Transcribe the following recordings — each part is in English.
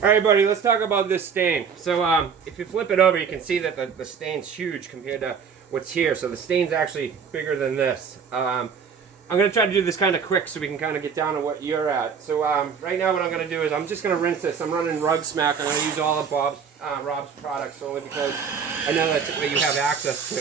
All right, buddy, let's talk about this stain. So if you flip it over, you can see that the stain's huge compared to what's here. So the stain's actually bigger than this. I'm going to try to do this kind of quick so we can kind of get down to what you're at. So right now what I'm going to do is I'm just going to rinse this. I'm running Rug Smack. I'm going to use all of Rob's products only because I know that's what you have access to.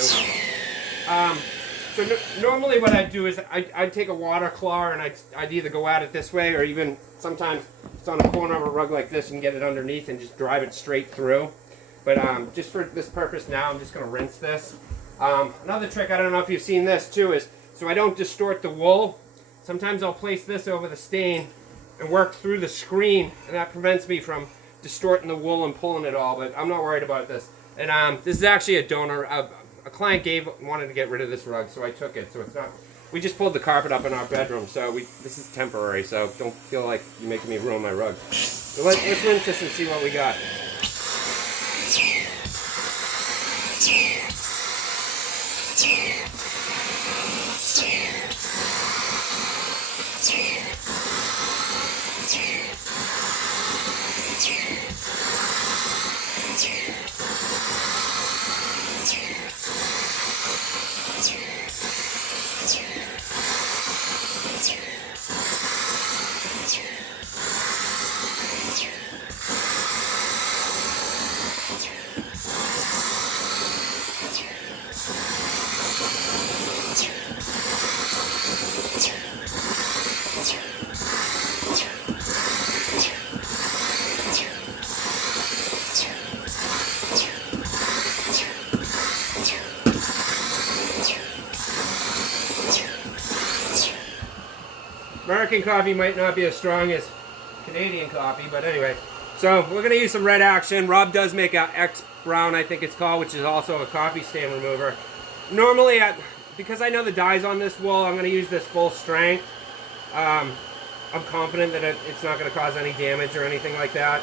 So normally what I'd do is I'd take a water claw and I'd either go at it this way, or even sometimes it's on a corner of a rug like this, you can get it underneath and just drive it straight through. But just for this purpose now, I'm just going to rinse this. Another trick, I don't know if you've seen this too, is so I don't distort the wool. Sometimes I'll place this over the stain and work through the screen, and that prevents me from distorting the wool and pulling it all, but I'm not worried about this. And this is actually a donor, a client wanted to get rid of this rug, so I took it. So it's not, we just pulled the carpet up in our bedroom, so this is temporary, so don't feel like you're making me ruin my rug. So let's rinse this and see what we got. American coffee might not be as strong as Canadian coffee, but anyway. So we're going to use some Red Action. Rob does make a X Brown, I think it's called, which is also a coffee stain remover. Normally, because I know the dye's on this wool, I'm going to use this full strength. I'm confident that it's not going to cause any damage or anything like that.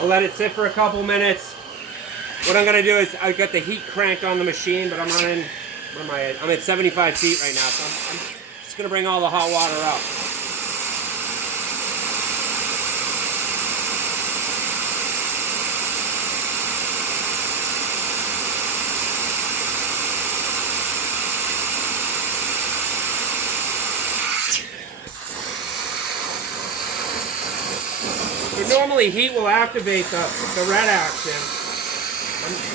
I'll let it sit for a couple minutes. What I'm going to do is I've got the heat cranked on the machine, but I'm running, what am I at? I'm at 75 feet right now, so I'm just going to bring all the hot water up. So normally heat will activate the Red Action.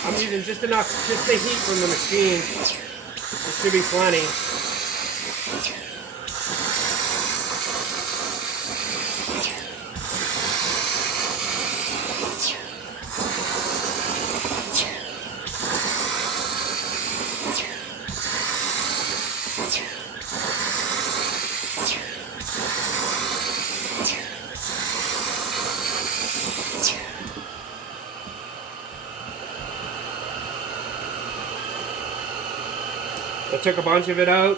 I'm using just enough, just the heat from the machine. It should be plenty. I took a bunch of it out.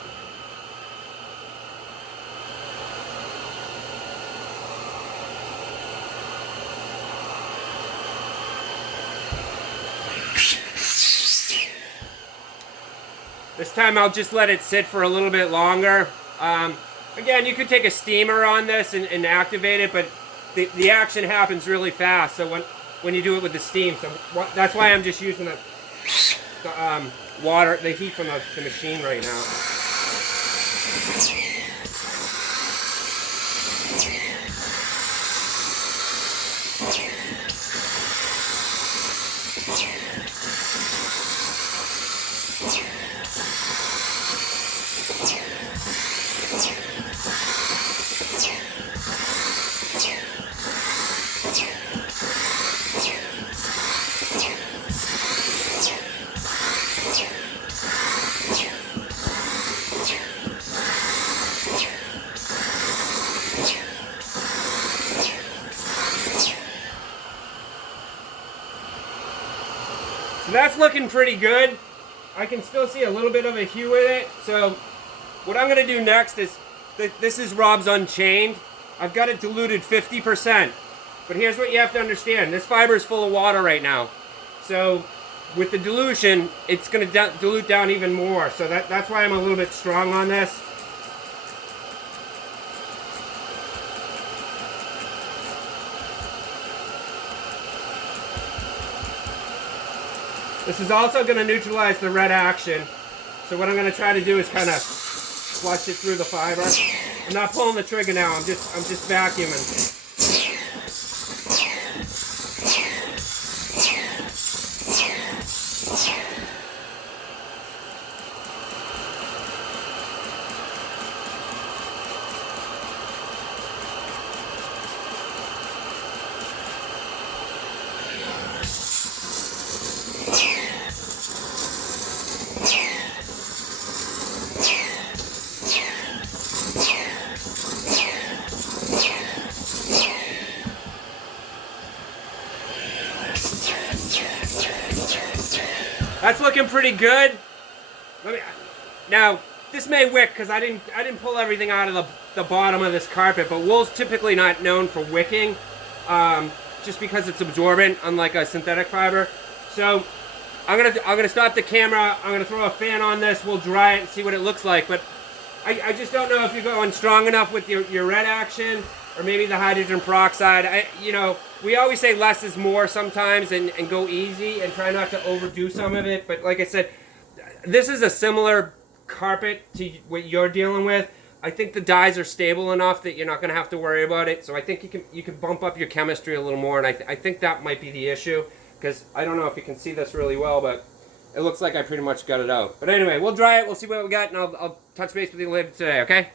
This time I'll just let it sit for a little bit longer. Again, you could take a steamer on this and activate it, but the action happens really fast. So when you do it with the steam, so that's why I'm just using the water, the heat from the machine right now. So that's looking pretty good. I can still see a little bit of a hue in it. So what I'm going to do next is, this is Rob's Unchained. I've got it diluted 50%. But here's what you have to understand. This fiber is full of water right now. So with the dilution, it's going to dilute down even more. So that's why I'm a little bit strong on this. This is also going to neutralize the red action. So what I'm going to try to do is kind of flush it through the fiber. I'm not pulling the trigger now. I'm just vacuuming. That's looking pretty good. Now, this may wick because I didn't pull everything out of the bottom of this carpet, but wool's typically not known for wicking, just because it's absorbent, unlike a synthetic fiber. So I'm gonna stop the camera. I'm gonna throw a fan on this. We'll dry it and see what it looks like. But I just don't know if you're going strong enough with your red action or maybe the hydrogen peroxide. We always say less is more sometimes, and go easy and try not to overdo some of it. But like I said, this is a similar carpet to what you're dealing with. I think the dyes are stable enough that you're not going to have to worry about it. So I think you can bump up your chemistry a little more, and I think that might be the issue, because I don't know if you can see this really well, but it looks like I pretty much got it out. But anyway, we'll dry it. We'll see what we got, and I'll touch base with you later today. Okay?